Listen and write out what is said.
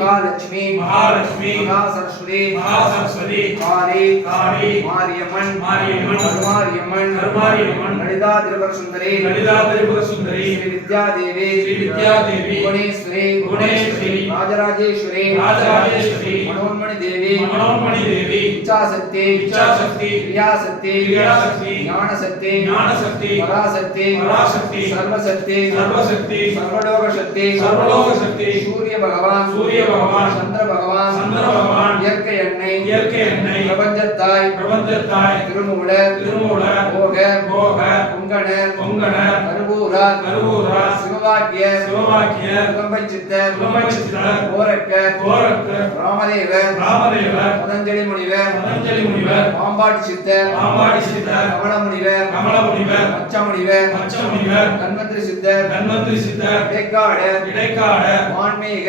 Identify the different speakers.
Speaker 1: महालक्ष्मी
Speaker 2: महालक्ष्मी
Speaker 1: महा सरस्वती
Speaker 2: महा सरस्वती
Speaker 1: काली
Speaker 2: काली
Speaker 1: मार्यमन
Speaker 2: मार्यमन
Speaker 1: कर्मार्यमन
Speaker 2: कर्मार्यमन
Speaker 1: ललिता त्रिपुर सुंदरी
Speaker 2: ललिता त्रिपुर सुंदरी
Speaker 1: श्री विद्या
Speaker 2: देवी श्री
Speaker 1: विद्या
Speaker 2: देवी
Speaker 1: गुणेश्वरी
Speaker 2: गुणेश्वरी राजराजेश्वरी राजराजेश्वरी
Speaker 1: மனோன்மணி தேவி.
Speaker 2: மனோன்மணி தேவி.
Speaker 1: இச்சாசக்தி.
Speaker 2: இச்சாசக்தி.
Speaker 1: கிரியாசக்தி.
Speaker 2: கிரியாசக்தி.
Speaker 1: ஞானசக்தி.
Speaker 2: ஞானசக்தி.
Speaker 1: பராசக்தி.
Speaker 2: பராசக்தி.
Speaker 1: சர்வசக்தி.
Speaker 2: சர்வசக்தி.
Speaker 1: சர்வலோக சக்தி
Speaker 2: சர்வலோக சக்தி
Speaker 1: சூரிய பகவான்.
Speaker 2: சூரிய பகவான்.
Speaker 1: சந்திர பகவான்.
Speaker 2: சந்திர பகவான்.
Speaker 1: இயற்கை எண்ணெய்.
Speaker 2: இயற்கை எண்ணெய்.
Speaker 1: பிரபஞ்சத்தாய்.
Speaker 2: பிரபஞ்சத்தாய்.
Speaker 1: திருமூலர்
Speaker 2: திருமூலர்
Speaker 1: போக
Speaker 2: போக
Speaker 1: பொங்கணர்
Speaker 2: பொங்கணர்
Speaker 1: கருவூரார்.
Speaker 2: கருவூரார்.
Speaker 1: சிவவாக்கிய
Speaker 2: சிவவாக்கியர்.
Speaker 1: குதம்பை சித்தர்.
Speaker 2: குதம்பை சித்தர்.
Speaker 1: கோரக்கர்
Speaker 2: கோரக்கர்
Speaker 1: ராமதேவர்
Speaker 2: ராமதேவர்
Speaker 1: பதஞ்சலி முனிவர்
Speaker 2: பதஞ்சலி முனிவர்
Speaker 1: பாம்பாட்டி சித்தர்
Speaker 2: பாம்பாடி சித்தர்
Speaker 1: கமல முனிவர்
Speaker 2: கமல முனிவர்
Speaker 1: மச்ச முனிவர்
Speaker 2: மச்ச முனிவர்
Speaker 1: தன்வந்திரி சித்தர்
Speaker 2: தன்வந்திரி சித்தர்
Speaker 1: இடைக்காடர்
Speaker 2: இடைக்காட
Speaker 1: ஆன்மீக